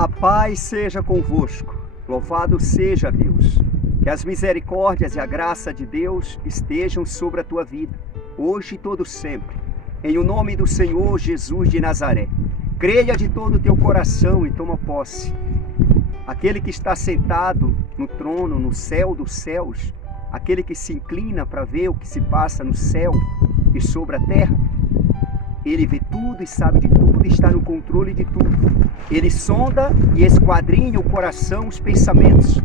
A paz seja convosco, louvado seja Deus. Que as misericórdias e a graça de Deus estejam sobre a tua vida, hoje e todo sempre. Em o nome do Senhor Jesus de Nazaré. Creia de todo o teu coração e toma posse. Aquele que está sentado no trono, no céu dos céus, aquele que se inclina para ver o que se passa no céu e sobre a terra, ele vê tudo e sabe de tudo e está no controle de tudo. Ele sonda e esquadrinha o coração, os pensamentos.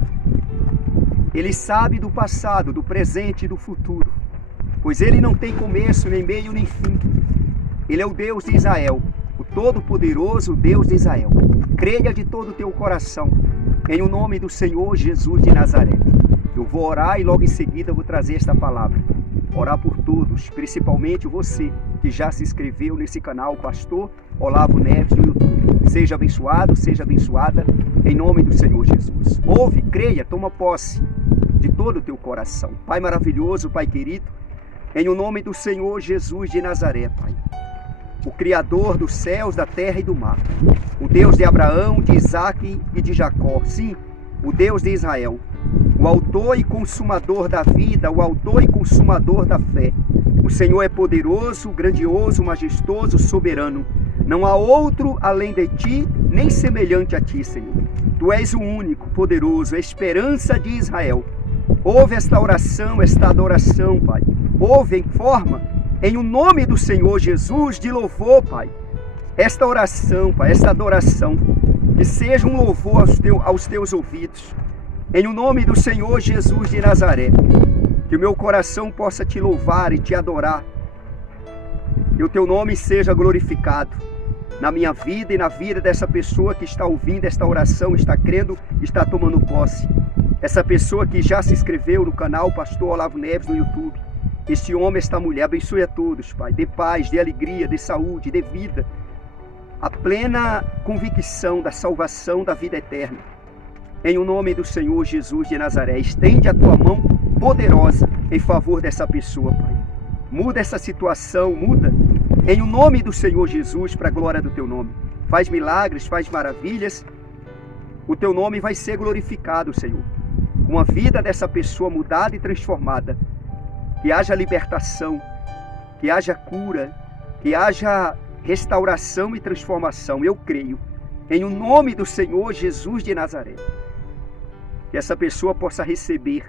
Ele sabe do passado, do presente e do futuro, pois ele não tem começo, nem meio, nem fim. Ele é o Deus de Israel, o Todo-Poderoso Deus de Israel. Creia de todo o teu coração, em o nome do Senhor Jesus de Nazaré. Eu vou orar e logo em seguida eu vou trazer esta palavra. Orar por todos, principalmente você que já se inscreveu nesse canal, Pastor Olavo Neves no YouTube. Seja abençoado, seja abençoada, em nome do Senhor Jesus. Ouve, creia, toma posse de todo o teu coração. Pai maravilhoso, Pai querido, em o nome do Senhor Jesus de Nazaré, Pai. O Criador dos céus, da terra e do mar. O Deus de Abraão, de Isaque e de Jacó. Sim, o Deus de Israel. O autor e consumador da vida, o autor e consumador da fé. O Senhor é poderoso, grandioso, majestoso, soberano. Não há outro além de ti, nem semelhante a ti, Senhor. Tu és o único, poderoso, a esperança de Israel. Ouve esta oração, esta adoração, Pai. Ouve em forma, em o nome do Senhor Jesus, de louvor, Pai. Esta oração, Pai, esta adoração, que seja um louvor aos teus ouvidos. Em o nome do Senhor Jesus de Nazaré, que o meu coração possa te louvar e te adorar, e o teu nome seja glorificado na minha vida e na vida dessa pessoa que está ouvindo esta oração, está crendo, está tomando posse. Essa pessoa que já se inscreveu no canal Pastor Olavo Neves no YouTube, este homem, esta mulher, abençoe a todos, Pai, dê paz, dê alegria, dê saúde, dê vida, a plena convicção da salvação da vida eterna. Em o nome do Senhor Jesus de Nazaré, estende a tua mão poderosa em favor dessa pessoa, Pai. Muda essa situação, muda. Em o nome do Senhor Jesus, para a glória do teu nome. Faz milagres, faz maravilhas. O teu nome vai ser glorificado, Senhor. Com a vida dessa pessoa mudada e transformada. Que haja libertação, que haja cura, que haja restauração e transformação. Eu creio. Em o nome do Senhor Jesus de Nazaré. Que essa pessoa possa receber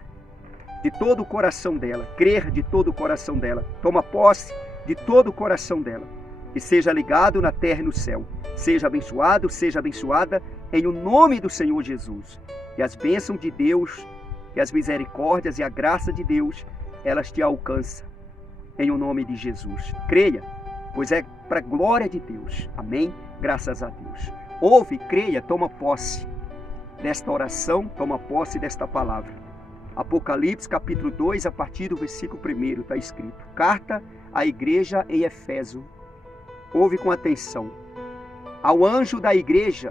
de todo o coração dela, crer de todo o coração dela, toma posse de todo o coração dela, que seja ligado na terra e no céu, seja abençoado, seja abençoada, em o nome do Senhor Jesus. Que as bênçãos de Deus, que as misericórdias e a graça de Deus, elas te alcançam, em o nome de Jesus. Creia, pois é para a glória de Deus. Amém? Graças a Deus. Ouve, creia, toma posse desta oração, toma posse desta palavra. Apocalipse capítulo 2, a partir do versículo 1, está escrito: Carta à igreja em Éfeso. Ouve com atenção. Ao anjo da igreja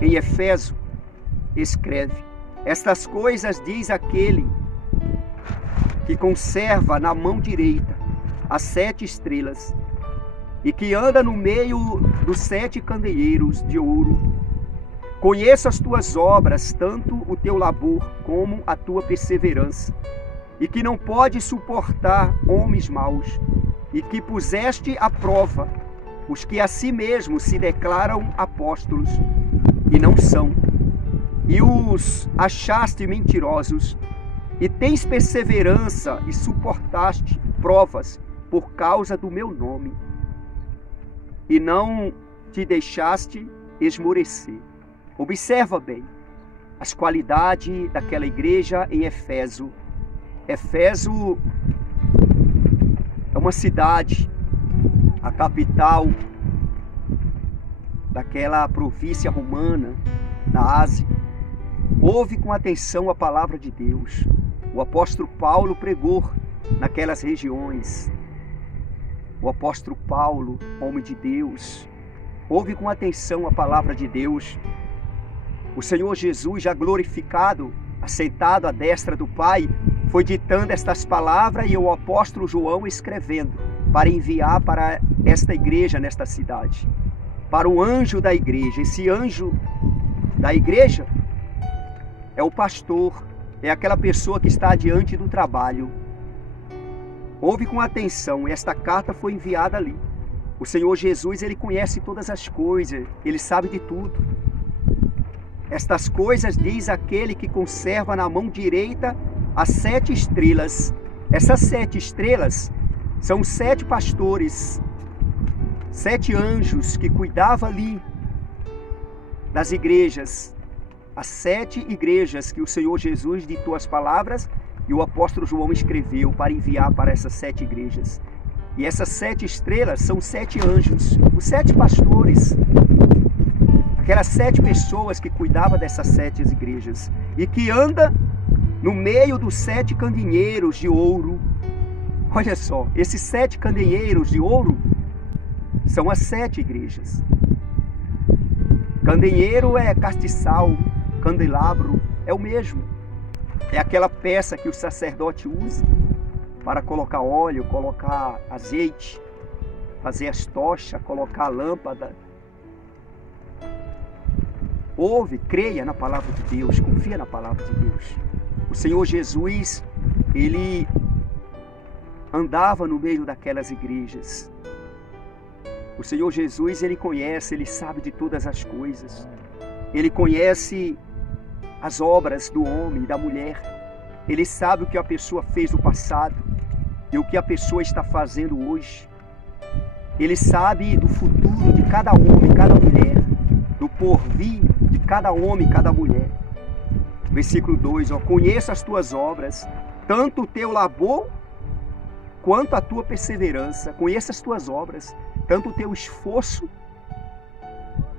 em Éfeso, escreve: Estas coisas diz aquele que conserva na mão direita as 7 estrelas e que anda no meio dos 7 candeeiros de ouro. Conheço as tuas obras, tanto o teu labor como a tua perseverança, e que não pode suportar homens maus, e que puseste à prova os que a si mesmos se declaram apóstolos e não são, e os achaste mentirosos, e tens perseverança e suportaste provas por causa do meu nome, e não te deixaste esmorecer. Observa bem as qualidades daquela igreja em Éfeso. Éfeso é uma cidade, a capital daquela província romana na Ásia. Ouve com atenção a palavra de Deus. O apóstolo Paulo pregou naquelas regiões. O apóstolo Paulo, homem de Deus, ouve com atenção a palavra de Deus. O Senhor Jesus, já glorificado, assentado à destra do Pai, foi ditando estas palavras e o apóstolo João escrevendo para enviar para esta igreja nesta cidade. para o anjo da igreja. Esse anjo da igreja é o pastor, é aquela pessoa que está diante do trabalho. Ouve com atenção, esta carta foi enviada ali. O Senhor Jesus, Ele conhece todas as coisas, Ele sabe de tudo. Estas coisas diz aquele que conserva na mão direita as 7 estrelas. Essas 7 estrelas são 7 pastores, 7 anjos que cuidavam ali das igrejas. As 7 igrejas que o Senhor Jesus ditou as palavras e o apóstolo João escreveu para enviar para essas 7 igrejas. E essas 7 estrelas são 7 anjos, os 7 pastores, aquelas 7 pessoas que cuidavam dessas 7 igrejas e que anda no meio dos 7 candeeiros de ouro. Olha só, esses 7 candeeiros de ouro são as 7 igrejas. Candeeiro é castiçal, candelabro é o mesmo. É aquela peça que o sacerdote usa para colocar óleo, colocar azeite, fazer as tochas, colocar a lâmpada. Ouve, creia na palavra de Deus, confia na palavra de Deus. O Senhor Jesus, Ele andava no meio daquelas igrejas. O Senhor Jesus, Ele conhece, Ele sabe de todas as coisas. Ele conhece as obras do homem e da mulher. Ele sabe o que a pessoa fez no passado e o que a pessoa está fazendo hoje. Ele sabe do futuro de cada homem, cada mulher, do porvir de cada homem, cada mulher. Versículo 2, conheço as tuas obras, tanto o teu labor quanto a tua perseverança. Conheço as tuas obras, tanto o teu esforço,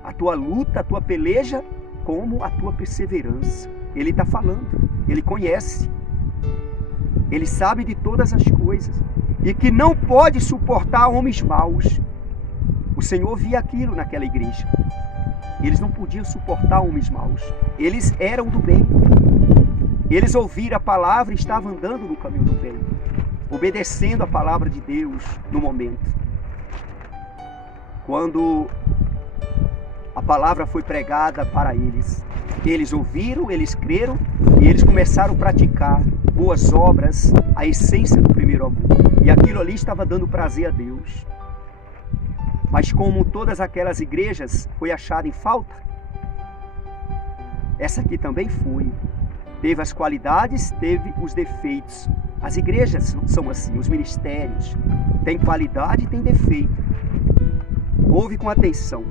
a tua luta, a tua peleja, como a tua perseverança. Ele está falando, Ele conhece, Ele sabe de todas as coisas e que não pode suportar homens maus. O Senhor via aquilo naquela igreja. Eles não podiam suportar homens maus. Eles eram do bem. Eles ouviram a palavra e estavam andando no caminho do bem, obedecendo a palavra de Deus no momento. Quando a palavra foi pregada para eles, eles ouviram, eles creram e eles começaram a praticar boas obras, a essência do primeiro amor. E aquilo ali estava dando prazer a Deus. Mas como todas aquelas igrejas foi achada em falta, essa aqui também foi. Teve as qualidades, teve os defeitos. As igrejas são assim, os ministérios. Tem qualidade e tem defeito. Ouve com atenção.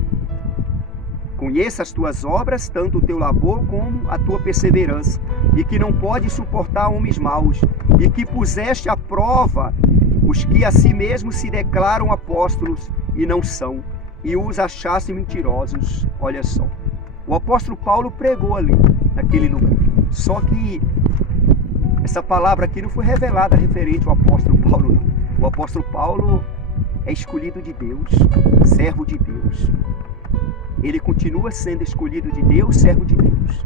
Conheça as tuas obras, tanto o teu labor como a tua perseverança, e que não pode suportar homens maus, e que puseste à prova os que a si mesmos se declaram apóstolos e não são, e os achaste mentirosos. Olha só, o apóstolo Paulo pregou ali, naquele lugar. Só que essa palavra aqui não foi revelada referente ao apóstolo Paulo, não. O apóstolo Paulo é escolhido de Deus, servo de Deus. Ele continua sendo escolhido de Deus, servo de Deus.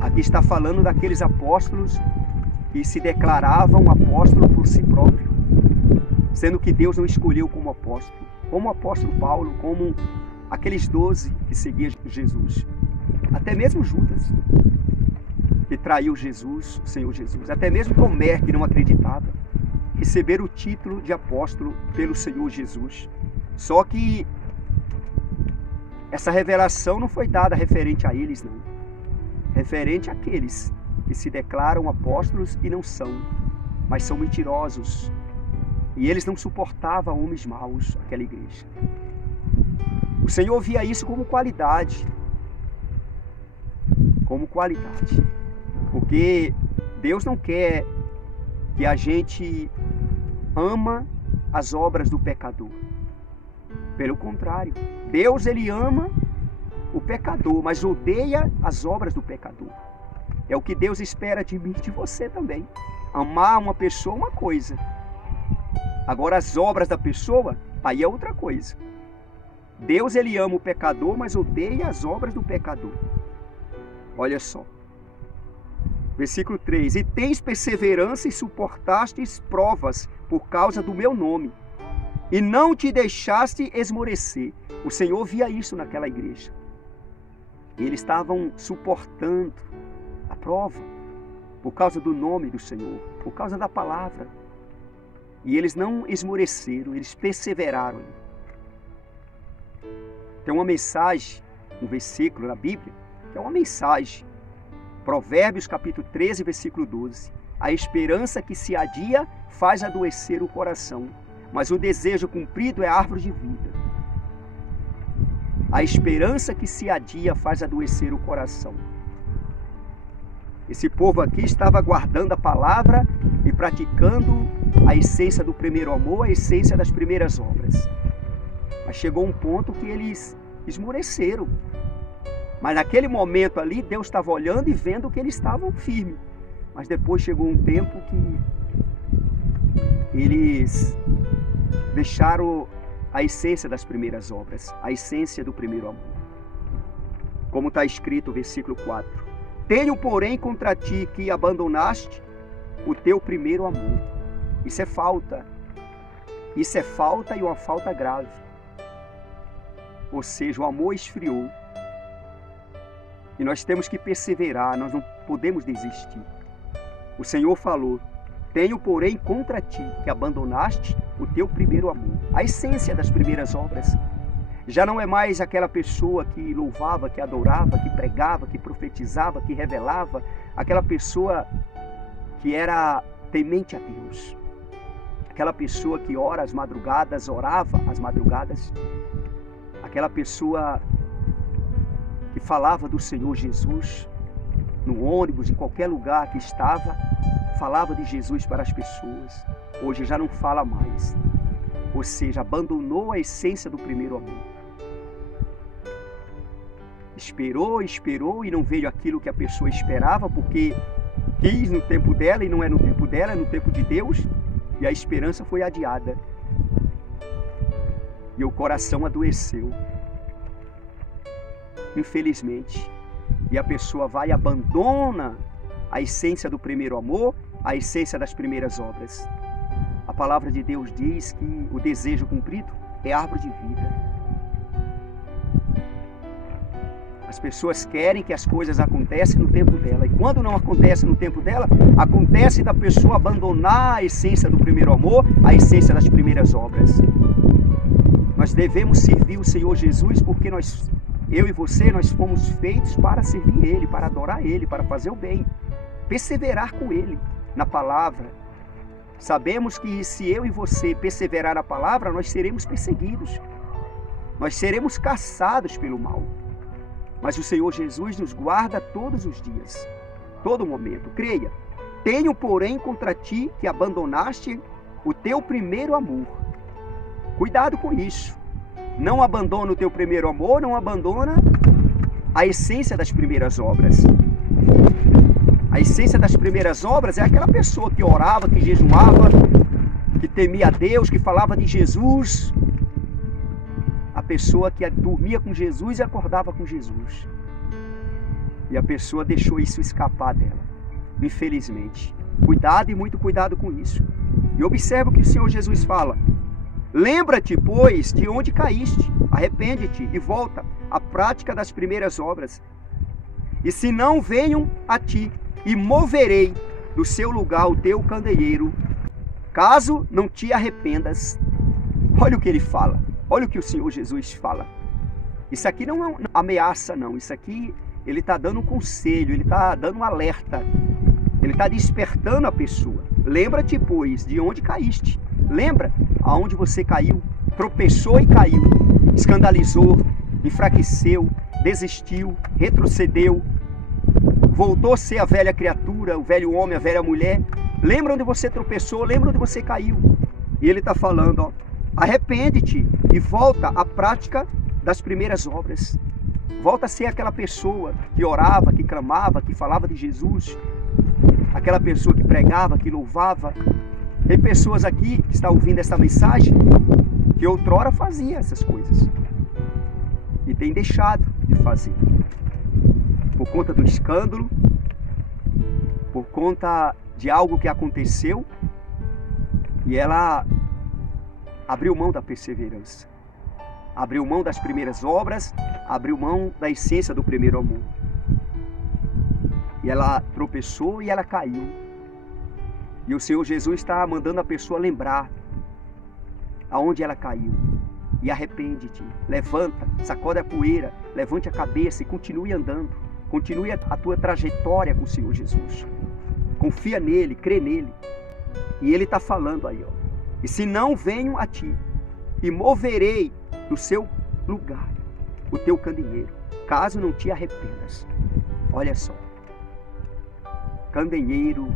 Aqui está falando daqueles apóstolos que se declaravam apóstolos por si próprio, sendo que Deus não escolheu como apóstolo, como o apóstolo Paulo, como aqueles 12 que seguiam Jesus. Até mesmo Judas, que traiu Jesus, o Senhor Jesus. Até mesmo Tomé, que não acreditava, receberam o título de apóstolo pelo Senhor Jesus. Só que essa revelação não foi dada referente a eles, não. Referente àqueles que se declaram apóstolos e não são, mas são mentirosos. E eles não suportavam homens maus, aquela igreja. O Senhor via isso como qualidade. Como qualidade. Porque Deus não quer que a gente ama as obras do pecador. Pelo contrário, Deus, Ele ama o pecador, mas odeia as obras do pecador. É o que Deus espera de mim e de você também. Amar uma pessoa é uma coisa. Agora as obras da pessoa, aí é outra coisa. Deus, Ele ama o pecador, mas odeia as obras do pecador. Olha só. Versículo 3. E tens perseverança e suportastes provas por causa do meu nome. e não te deixaste esmorecer. O Senhor via isso naquela igreja. Eles estavam suportando a prova por causa do nome do Senhor, por causa da palavra. E eles não esmoreceram, eles perseveraram. Tem uma mensagem, um versículo na Bíblia, que é uma mensagem. Provérbios capítulo 13, versículo 12. A esperança que se adia faz adoecer o coração, mas o desejo cumprido é árvore de vida. A esperança que se adia faz adoecer o coração. Esse povo aqui estava guardando a palavra e praticando a essência do primeiro amor, a essência das primeiras obras. Mas chegou um ponto que eles esmoreceram. Mas naquele momento ali, Deus estava olhando e vendo que eles estavam firmes. Mas depois chegou um tempo que eles deixaram a essência das primeiras obras, a essência do primeiro amor. Como está escrito no versículo 4. Tenho, porém, contra ti que abandonaste o teu primeiro amor. Isso é falta. Isso é falta e uma falta grave. Ou seja, o amor esfriou. E nós temos que perseverar, nós não podemos desistir. O Senhor falou, tenho, porém, contra ti que abandonaste o teu primeiro amor. A essência das primeiras obras. Já não é mais aquela pessoa que louvava, que adorava, que pregava, que profetizava, que revelava. Aquela pessoa que era temente a Deus. Aquela pessoa que ora às madrugadas, orava às madrugadas. Aquela pessoa que falava do Senhor Jesus no ônibus, em qualquer lugar que estava, falava de Jesus para as pessoas. Hoje já não fala mais. Ou seja, abandonou a essência do primeiro amor. Esperou e não veio aquilo que a pessoa esperava, porque quis no tempo dela e não é no tempo dela, é no tempo de Deus, e a esperança foi adiada. E o coração adoeceu. Infelizmente. E a pessoa vai e abandona a essência do primeiro amor, a essência das primeiras obras. A palavra de Deus diz que o desejo cumprido é árvore de vida. As pessoas querem que as coisas aconteçam no tempo dela. E quando não acontece no tempo dela, acontece da pessoa abandonar a essência do primeiro amor, a essência das primeiras obras. Nós devemos servir o Senhor Jesus porque eu e você, nós fomos feitos para servir Ele, para adorar Ele, para fazer o bem. Perseverar com Ele na palavra. Sabemos que se eu e você perseverar na palavra, nós seremos perseguidos. Nós seremos caçados pelo mal. Mas o Senhor Jesus nos guarda todos os dias, todo momento. Creia, tenho, porém, contra ti que abandonaste o teu primeiro amor. Cuidado com isso. Não abandona o teu primeiro amor, não abandona a essência das primeiras obras. A essência das primeiras obras é aquela pessoa que orava, que jejuava, que temia a Deus, que falava de Jesus. A pessoa que dormia com Jesus e acordava com Jesus. E a pessoa deixou isso escapar dela, infelizmente. Cuidado e muito cuidado com isso. E observa o que o Senhor Jesus fala. Lembra-te, pois, de onde caíste, arrepende-te e volta à prática das primeiras obras. E se não venham a ti, e moverei do seu lugar o teu candeeiro, caso não te arrependas. Olha o que ele fala, olha o que o Senhor Jesus fala. Isso aqui não é uma ameaça, não. Isso aqui, ele está dando um conselho, ele está dando um alerta. Ele está despertando a pessoa. Lembra-te, pois, de onde caíste. Lembra aonde você caiu, tropeçou e caiu, escandalizou, enfraqueceu, desistiu, retrocedeu, voltou a ser a velha criatura, o velho homem, a velha mulher. Lembra onde você tropeçou, lembra onde você caiu. E ele está falando, ó, arrepende-te e volta à prática das primeiras obras. Volta a ser aquela pessoa que orava, que clamava, que falava de Jesus. Aquela pessoa que pregava, que louvava. Tem pessoas aqui que estão ouvindo essa mensagem que outrora fazia essas coisas e tem deixado de fazer por conta do escândalo, por conta de algo que aconteceu, e ela abriu mão da perseverança, abriu mão das primeiras obras, abriu mão da essência do primeiro amor. E ela tropeçou e ela caiu. E o Senhor Jesus está mandando a pessoa lembrar aonde ela caiu. E arrepende-te, levanta, sacode a poeira, levante a cabeça e continue andando. Continue a tua trajetória com o Senhor Jesus. Confia nele, crê nele. E ele está falando aí, ó. E se não venho a ti, e moverei do seu lugar o teu candeeiro, caso não te arrependas. Olha só. Candeeiro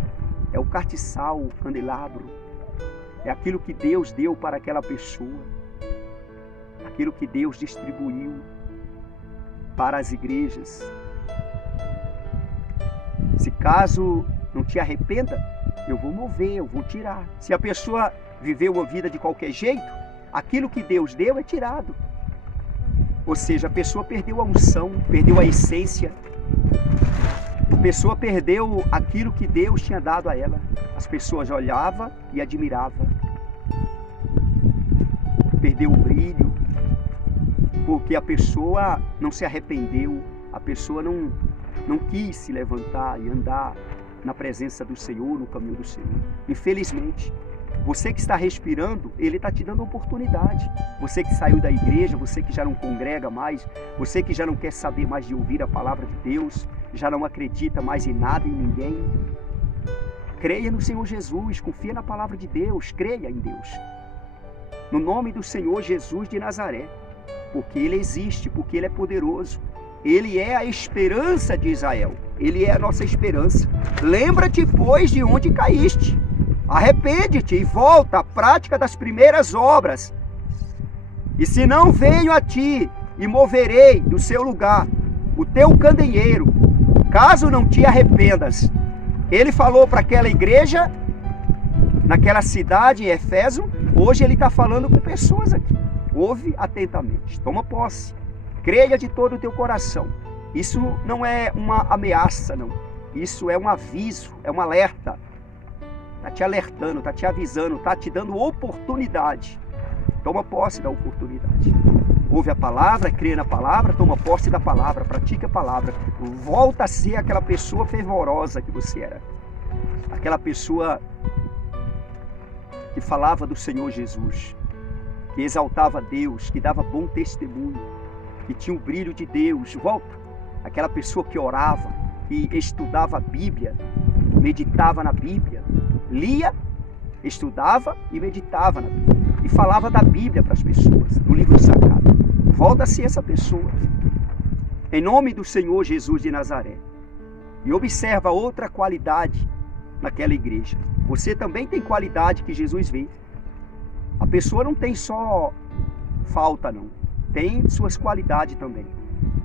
é o castiçal, o candelabro. É aquilo que Deus deu para aquela pessoa. Aquilo que Deus distribuiu para as igrejas. Se caso não te arrependa, eu vou mover, eu vou tirar. Se a pessoa viveu uma vida de qualquer jeito, aquilo que Deus deu é tirado. Ou seja, a pessoa perdeu a unção, perdeu a essência. A pessoa perdeu aquilo que Deus tinha dado a ela. As pessoas olhavam e admiravam. Perdeu o brilho, porque a pessoa não se arrependeu, a pessoa não quis se levantar e andar na presença do Senhor, no caminho do Senhor. Infelizmente, você que está respirando, Ele está te dando oportunidade. Você que saiu da igreja, você que já não congrega mais, você que já não quer saber mais de ouvir a palavra de Deus, já não acredita mais em nada e em ninguém. Creia no Senhor Jesus, confia na palavra de Deus, creia em Deus. No nome do Senhor Jesus de Nazaré, porque Ele existe, porque Ele é poderoso. Ele é a esperança de Israel. Ele é a nossa esperança. Lembra-te, pois, de onde caíste. Arrepende-te e volta à prática das primeiras obras. E se não venho a ti e moverei do seu lugar o teu candeeiro, caso não te arrependas. Ele falou para aquela igreja, naquela cidade em Éfeso. Hoje ele está falando com pessoas aqui. Ouve atentamente, toma posse. Creia de todo o teu coração. Isso não é uma ameaça, não. Isso é um aviso, é um alerta. Está te alertando, está te avisando, está te dando oportunidade. Toma posse da oportunidade. Ouve a palavra, crê na palavra, toma posse da palavra, pratica a palavra. Volta a ser aquela pessoa fervorosa que você era. Aquela pessoa que falava do Senhor Jesus, que exaltava Deus, que dava bom testemunho, que tinha o brilho de Deus. Volta. Aquela pessoa que orava, que estudava a Bíblia, meditava na Bíblia, lia, estudava e meditava na Bíblia. E falava da Bíblia para as pessoas, do livro sagrado. Volta a ser essa pessoa. Em nome do Senhor Jesus de Nazaré. E observa outra qualidade naquela igreja. Você também tem qualidade que Jesus vê. A pessoa não tem só falta, não. Tem suas qualidades também.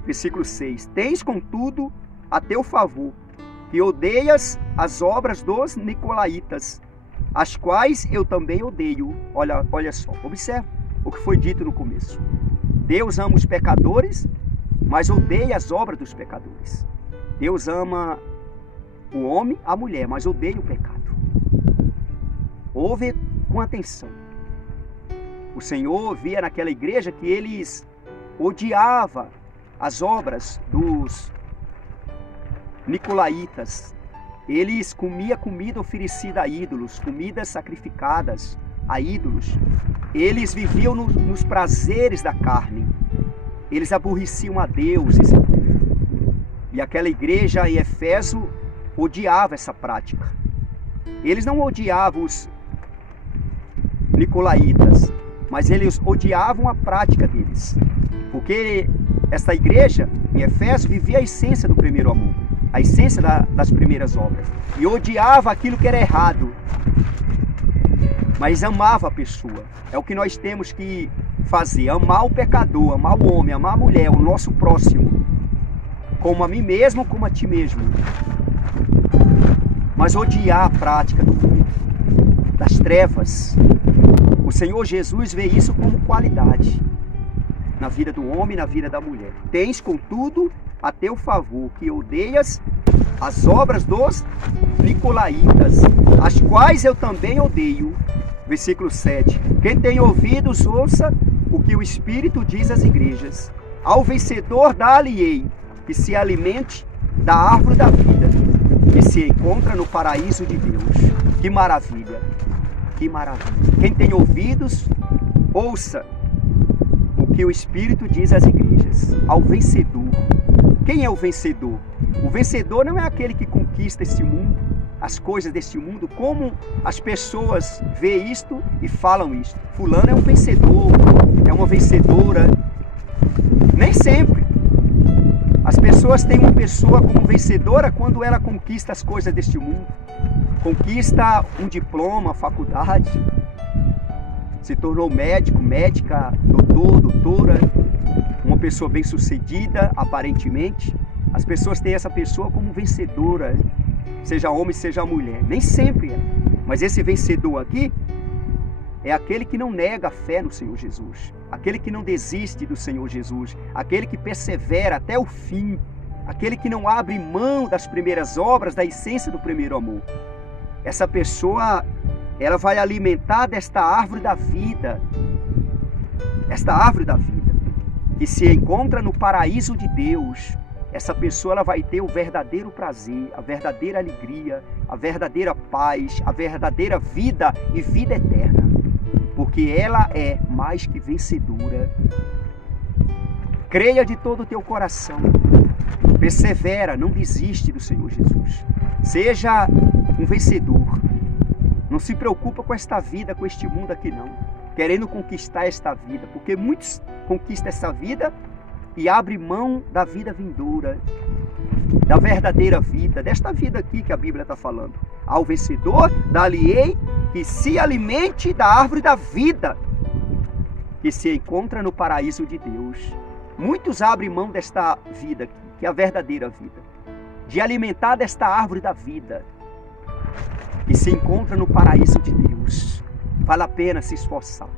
Versículo 6. Tens, contudo, a teu favor, que odeias as obras dos nicolaítas, as quais eu também odeio. Olha só, observa o que foi dito no começo. Deus ama os pecadores, mas odeia as obras dos pecadores. Deus ama o homem, a mulher, mas odeia o pecado. Ouve com atenção. O Senhor via naquela igreja que eles odiavam as obras dos nicolaítas. Eles comiam comida oferecida a ídolos, comidas sacrificadas a ídolos. Eles viviam nos prazeres da carne. Eles aborreciam a Deus. E aquela igreja em Éfeso odiava essa prática. Eles não odiavam os nicolaítas, mas eles odiavam a prática deles. Porque esta igreja em Éfeso vivia a essência do primeiro amor, a essência das primeiras obras. E odiava aquilo que era errado, mas amava a pessoa. É o que nós temos que fazer: amar o pecador, amar o homem, amar a mulher, o nosso próximo, como a mim mesmo, como a ti mesmo. Mas odiar a prática das trevas. O Senhor Jesus vê isso como qualidade na vida do homem e na vida da mulher. Tens, contudo, a teu favor, que odeias as obras dos nicolaítas, as quais eu também odeio. Versículo 7. Quem tem ouvidos, ouça o que o Espírito diz às igrejas. Ao vencedor dá-lhe-ei que se alimente da árvore da vida, que se encontra no paraíso de Deus. Que maravilha! Que maravilha! Quem tem ouvidos, ouça o que o Espírito diz às igrejas. Ao vencedor. Quem é o vencedor? O vencedor não é aquele que conquista este mundo, as coisas deste mundo, como as pessoas veem isto e falam isto. Fulano é um vencedor, é uma vencedora. Nem sempre. As pessoas têm uma pessoa como vencedora quando ela conquista as coisas deste mundo. Conquista um diploma, faculdade, se tornou médico, médica, doutor, doutora, uma pessoa bem-sucedida, aparentemente. As pessoas têm essa pessoa como vencedora, seja homem, seja mulher. Nem sempre é. Mas esse vencedor aqui é aquele que não nega a fé no Senhor Jesus, aquele que não desiste do Senhor Jesus, aquele que persevera até o fim, aquele que não abre mão das primeiras obras, da essência do primeiro amor. Essa pessoa, ela vai alimentar desta árvore da vida, esta árvore da vida, que se encontra no paraíso de Deus. Essa pessoa, ela vai ter o verdadeiro prazer, a verdadeira alegria, a verdadeira paz, a verdadeira vida e vida eterna, porque ela é mais que vencedora. Creia de todo o teu coração, persevera, não desiste do Senhor Jesus. Seja um vencedor. Não se preocupa com esta vida, com este mundo aqui não, querendo conquistar esta vida, porque muitos conquistam essa vida e abrem mão da vida vindoura, da verdadeira vida, desta vida aqui que a Bíblia está falando. Ao vencedor, dá-lhe-ei que se alimente da árvore da vida, que se encontra no paraíso de Deus. Muitos abrem mão desta vida aqui, que é a verdadeira vida, de alimentar desta árvore da vida, que se encontra no paraíso de Deus. Vale a pena se esforçar.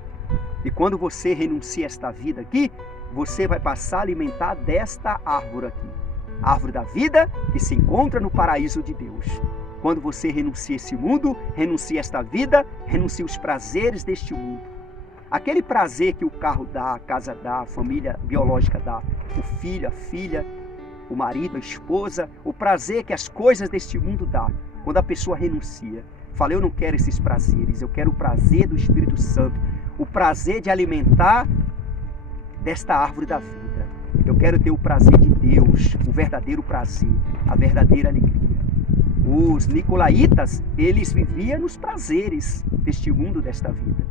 E quando você renuncia a esta vida aqui, você vai passar a alimentar desta árvore aqui. A árvore da vida que se encontra no paraíso de Deus. Quando você renuncia esse mundo, renuncia esta vida, renuncia os prazeres deste mundo. Aquele prazer que o carro dá, a casa dá, a família biológica dá, o filho, a filha, o marido, a esposa, o prazer que as coisas deste mundo dá. Quando a pessoa renuncia, fala, eu não quero esses prazeres, eu quero o prazer do Espírito Santo, o prazer de alimentar desta árvore da vida. Eu quero ter o prazer de Deus, o verdadeiro prazer, a verdadeira alegria. Os nicolaítas, eles viviam nos prazeres deste mundo, desta vida.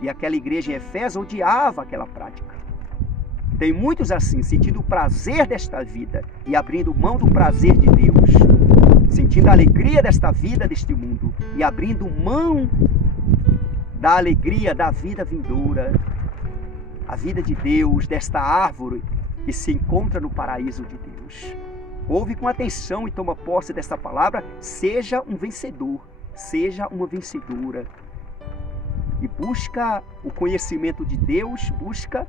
E aquela igreja em Efésios odiava aquela prática. Tem muitos assim, sentindo o prazer desta vida e abrindo mão do prazer de Deus, sentindo a alegria desta vida, deste mundo, e abrindo mão da alegria da vida vindoura, a vida de Deus, desta árvore que se encontra no paraíso de Deus. Ouve com atenção e toma posse desta palavra. Seja um vencedor, seja uma vencedora. E busca o conhecimento de Deus, busca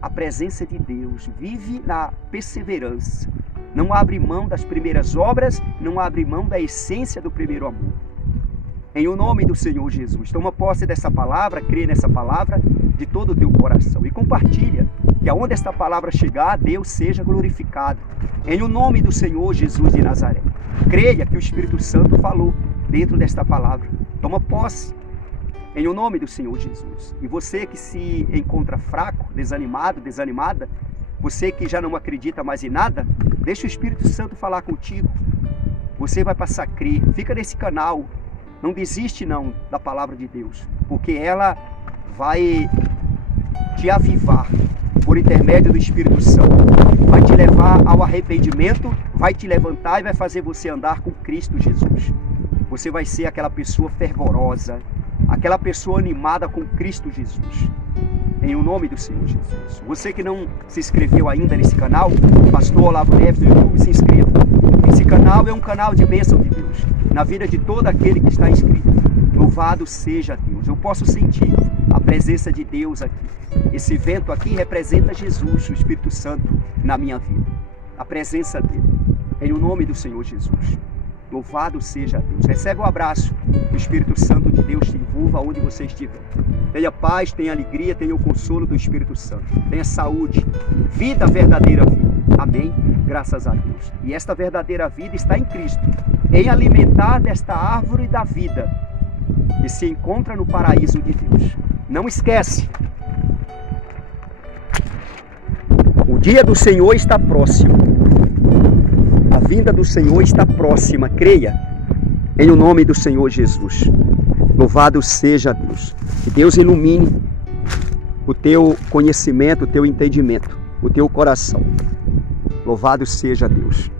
a presença de Deus. Vive na perseverança. Não abre mão das primeiras obras, não abre mão da essência do primeiro amor. Em o nome do Senhor Jesus, toma posse dessa palavra, crê nessa palavra de todo o teu coração e compartilha, que aonde esta palavra chegar, Deus seja glorificado. Em o nome do Senhor Jesus de Nazaré. Creia que o Espírito Santo falou dentro desta palavra. Toma posse. Em o nome do Senhor Jesus. E você que se encontra fraco, desanimado, desanimada, você que já não acredita mais em nada, deixa o Espírito Santo falar contigo. Você vai passar a crer. Fica nesse canal. Não desiste não da palavra de Deus, porque ela vai te avivar por intermédio do Espírito Santo. Vai te levar ao arrependimento, vai te levantar e vai fazer você andar com Cristo Jesus. Você vai ser aquela pessoa fervorosa, aquela pessoa animada com Cristo Jesus. Em o nome do Senhor Jesus. Você que não se inscreveu ainda nesse canal, Pastor Olavo Neves no YouTube, se inscreva. Esse canal é um canal de bênção de Deus na vida de todo aquele que está inscrito. Louvado seja Deus. Eu posso sentir a presença de Deus aqui. Esse vento aqui representa Jesus, o Espírito Santo, na minha vida. A presença dele. Em o nome do Senhor Jesus. Louvado seja Deus. Recebe o abraço do Espírito Santo de Deus te envolva onde você estiver. Tenha paz, tenha alegria, tenha o consolo do Espírito Santo. Tenha saúde, vida, verdadeira vida. Amém? Graças a Deus. E esta verdadeira vida está em Cristo, em alimentar desta árvore da vida que se encontra no paraíso de Deus. Não esquece, o dia do Senhor está próximo. A vinda do Senhor está próxima. Creia em o nome do Senhor Jesus. Louvado seja Deus. Que Deus ilumine o teu conhecimento, o teu entendimento, o teu coração. Louvado seja Deus.